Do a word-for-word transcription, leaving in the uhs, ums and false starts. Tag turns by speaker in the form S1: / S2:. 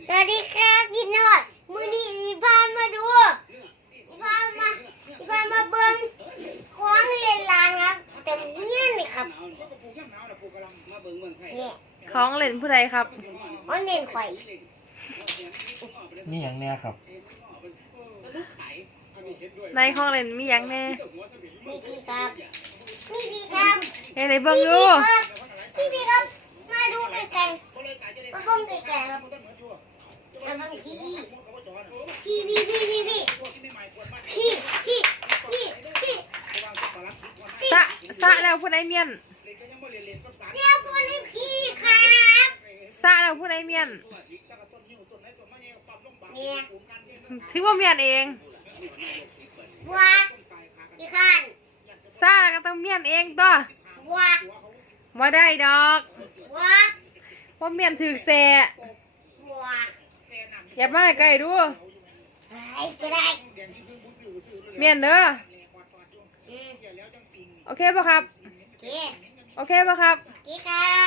S1: สวัสดีครับพี่น้อยมือนี้อีพามาดูอีพามาอีพามาเบิ้งของเล่นลางครับเต็มเงี้ยนี่ครับเนี่ย
S2: ของเล่นผู้ใดครับ
S1: มันเล่นข่อย
S3: นี่อย่างเนี้ยครับ
S2: ในของเล่นมีหยังแน่
S1: มีพี่ครับมีพี่ครับ
S2: เฮ้ยไหนเบิ่งดู
S1: พี่พี่ครับมาดูไกลๆมาเบิ้งไกลๆครับมาเบิ้งพี่พี่พี่พี่พี่พี่พี่พี่พี่พี่
S2: สะสะแล้วผู้ใดเมียน
S1: เดี๋ยวตัวนี้พี่ครับ
S2: สะแล้วผู้ใดเมียน
S1: เนี่ย
S2: ถือว่าเมียนเอง
S1: บัวอีกขัน
S2: สะแล้วก็ต้องเมียนเองตัว
S1: บัว
S2: บ่ได้ดอก
S1: บัว
S2: เพราะเมียนถือแส
S1: บัว
S2: อย่ามาใกล้ดู
S1: ไอ้ก็ได้
S2: เมียนเด้อ
S1: อืม
S2: โอเคป่ะครับ
S1: โอเค
S2: โอเคป่ะครับ
S1: โอเคครับ